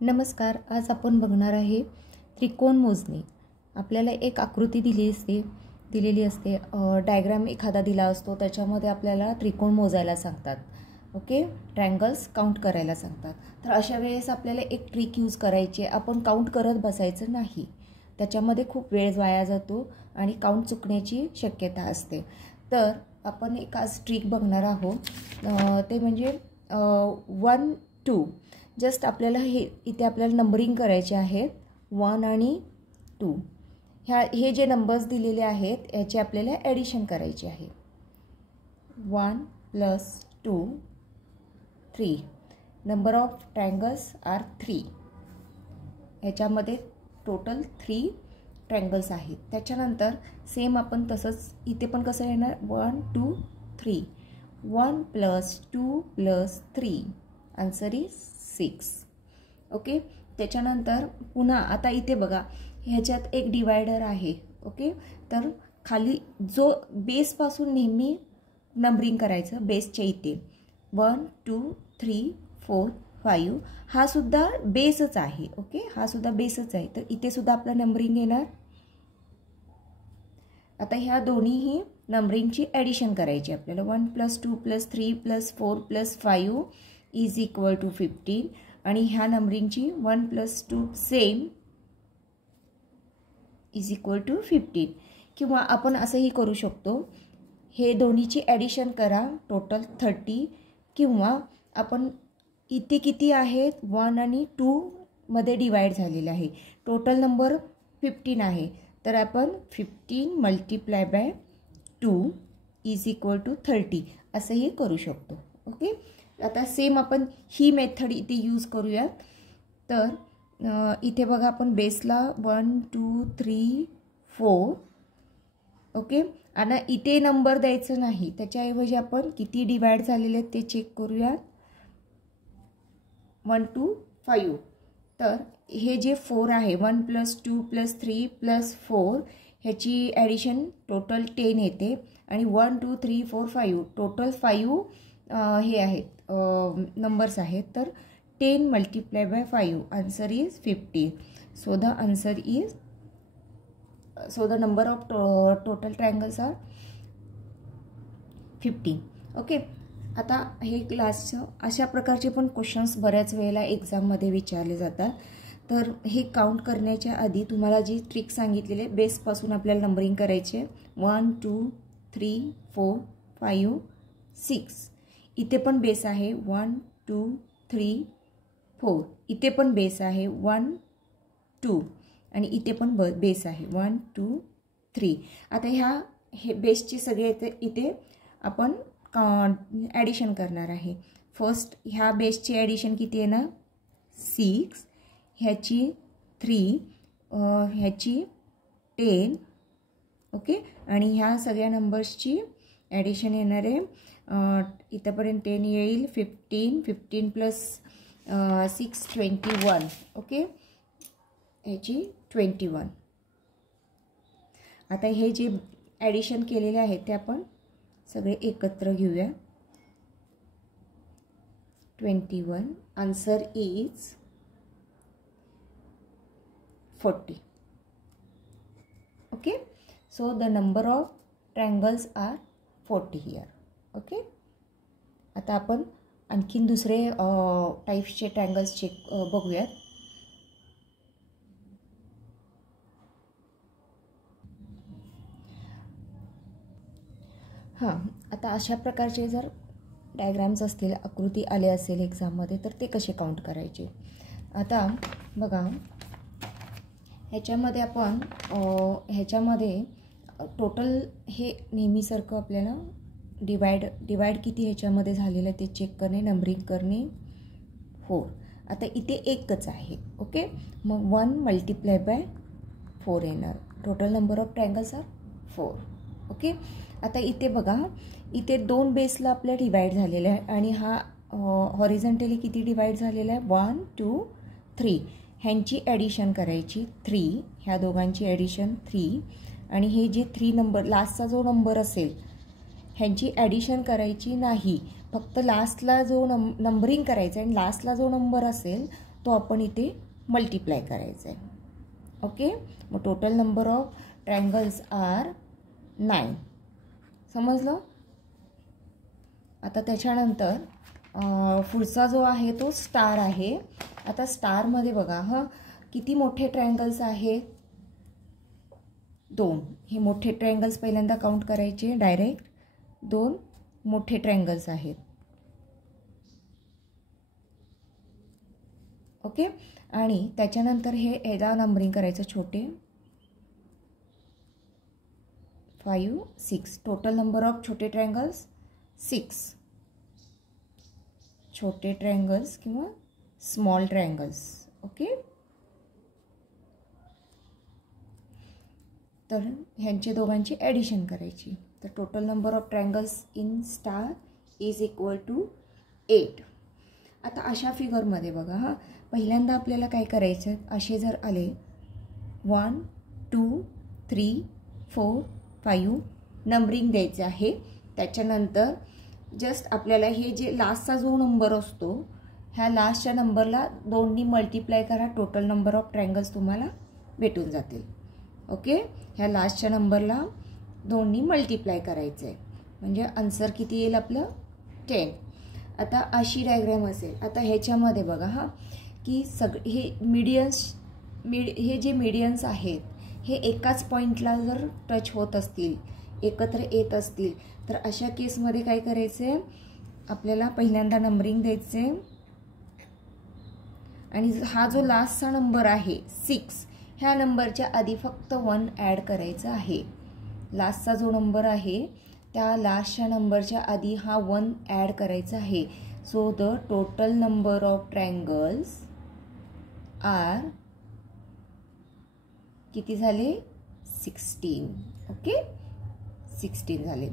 नमस्कार. आज आपण बघणार आहे त्रिकोण मोजणी. आपल्याला एक आकृती दिलेली असते डायग्राम एखादा दिला असतो, त्याच्यामध्ये आपल्याला त्रिकोण मोजायला सांगतात. ओके, ट्रायंगल्स काउंट करायला सांगतात. तर अशा वेळेस आपल्याला एक ट्रिक यूज करायची. आपण काउंट करत बसायचं नाही, त्याच्यामध्ये खूप वेळ वाया जातो आणि काउंट चुकण्याची शक्यता असते. तर आपण एक आज ट्रिक बघणार आहोत, ते म्हणजे 1 2. जस्ट आपल्याला इथे आपल्याला नंबरिंग करायचे आहेत 1 आणि 2. हे जे नंबर्स दिलेले आहेत याचे आपल्याला ॲडिशन करायचे आहे. 1 + 2 3. Number of triangles are 3. याच्यामध्ये टोटल 3 ट्रायंगल्स आहेत. त्याच्यानंतर सेम आपण तसंच इथे पण कसं येणार 1 2 3. 1 + 2 + 3. Answer is 6. ओके, त्याच्यानंतर पुन्हा आता इथे बघा, ह्याच्यात एक डिवायडर आहे. ओके, तर खाली जो बेसपासून नेहमी नंबरिंग करायचं, बेसच्या इथे 1 2 3 4 5 हा सुद्धा बेसच आहे. ओके, हा सुद्धा बेसच आहे. तर इथे सुद्धा आपलं नंबरिंग येणार. आता ह्या दोन्हीही नंबरिंगची ॲडिशन करायची आपल्याला. 1 + 2 + 3 + 4 + 5 इज इक्वल टू 15. आणि ह्या नंबरिंगची 1 + 2 सेम इज इक्वल टू 15. किंवा आपण असंही करू शकतो, हे दोन्हीची ॲडिशन करा, टोटल 30. किंवा आपण इथे किती आहेत 1 आणि 2 मध्ये डिवाइड झालेलं आहे, टोटल नंबर 15 आहे. तर आपण 15 × 2 इज इक्वल टू 30 असंही करू शकतो. ओके, आता सेम आपण ही मेथड इथे यूज करूयात. तर इथे बघा, आपण बेसला 1 2 3 4. ओके, आणि इथे नंबर द्यायचं नाही, त्याच्याऐवजी आपण किती डिवाइड झालेले आहेत ते चेक करूयात. 1 2 5. तर हे जे 4 आहे, 1 + 2 + 3 + 4 ह्याची ॲडिशन टोटल 10 येते. आणि 1 2 3 4 5 टोटल 5 हे आहेत नंबर्स आहेत. तर 10 × 5 answer is 15. So the number of total triangles are 15. Okay, आता हे क्लासचं अशा प्रकारचे पण क्वेश्चन्स बऱ्याच वेळेला एक्झाममध्ये विचारले जातात. तर हे काउंट करण्याच्या आधी तुम्हाला जी ट्रिक सांगितलेली आहे, बेसपासून आपल्याला नंबरिंग करायचे 1 2 3 4 5 6. इथे पण बेस आहे 1 2 3 4. इथे पण बेस आहे 1 2. आणि इथे पण बेस आहे 1 2 3. आता हे बेसचे सगळे इथे आपण ॲडिशन करणार आहे. फर्स्ट ह्या बेसची ॲडिशन किती येणार 6, ह्याची 3, ह्याची 10. ओके, आणि ह्या सगळ्या नंबर्सची ॲडिशन येणार आहे इथंपर्यंत 10 येईल. 15 + 6 21. ओके, ह्याची 21. आता हे जे ॲडिशन केलेले आहे ते आपण सगळे एकत्र घेऊया. 21. Answer is 40. Okay, so the number of triangles are 40 here. Okay, आता आपण आणखीन दुसरे टाईप्सचे ट्रायंगल्स बघूयात. हां, आता अशा प्रकारचे जर डायग्राम्स असतील, आकृती आले असेल एक्झाममध्ये, तर ते कसे काउंट करायचे. आता बघा, ह्याच्यामध्ये आपण ह्याच्यामध्ये टोटल हे नेहमीसारखं आपल्याला डिवाइड किती ह्याच्यामध्ये झालेलं आहे ते चेक करणे, नंबरिंग करणे 4. आता इथे एकच आहे. ओके, मग 1 × 4 येणार. Total number of triangles are 4. Okay, आता इथे बघा, इथे 2 बेसला आपल्या डिवाइड झालेलं आहे आणि हा हॉरिझॉन्टली किती डिवाइड झालेला आहे 1 2 3. ह्यांची ॲडिशन करायची 3, ह्या दोघांची ॲडिशन 3. आणि हे जे 3 नंबर लास्टचा जो नंबर असेल ह्यांची ॲडिशन करायची नाही, फक्त लास्टला जो नंबरिंग करायचं आणि लास्टला जो नंबर असेल तो आपण इथे मल्टिप्लाय करायचा आहे. ओके, मग total number of triangles are 9. समजलं. आता त्याच्यानंतर पुढचा जो आहे तो स्टार आहे. आता स्टारमध्ये बघा किती मोठे ट्रायंगल्स आहेत, 2. हे मोठे ट्रायंगल्स पहिल्यांदा काउंट करायचे डायरेक्ट. 2 मोठे ट्रायंगल्स आहेत. ओके, आणि त्याच्यानंतर याला नंबरिंग करायचं छोटे. 5, 6. टोटल नंबर ऑफ छोटे ट्रायंगल्स 6. छोटे ट्रायंगल्स किंवा स्मॉल ट्रायंगल्स. ओके, तर ह्यांचे दोघांची ॲडिशन करायची. तर total number of triangles in star is equal to 8. आता अशा फिगरमध्ये बघा पहिल्यांदा आपल्याला काय करायचं, असे जर आले 1, 2, 3, 4, 5 नंबरिंग द्यायचे आहे. त्याच्यानंतर जस्ट आपल्याला हे जे लास्टचा जो नंबर असतो ह्या लास्टच्या नंबरला 2नी मल्टिप्लाय करा. टोटल नंबर ऑफ ट्रायंगल्स तुम्हाला भेटून जातील. ओके, ह्या लास्टच्या नंबरला 2नी मल्टिप्लाय करायचं आहे म्हणजे आन्सर किती येईल आपलं 10. आता अशी डायग्रॅम असेल. आता ह्याच्यामध्ये बघा की हे हे जे मीडियन्स आहेत हे एकाच पॉईंटला जर टच होत असतील, एकत्र येत असतील, तर अशा केसमध्ये काय करायचे, आपल्याला पहिल्यांदा नंबरिंग द्यायचे आणि हा जो लास्टचा नंबर आहे 6 ह्या नंबरच्या आधी फक्त 1 ॲड करायचा आहे. लास्टचा जो नंबर आहे त्या लास्टच्या नंबरच्या आधी हा 1 ॲड करायचा आहे. So the total number of triangles are किती झाले 16. ओके, 16 झाले.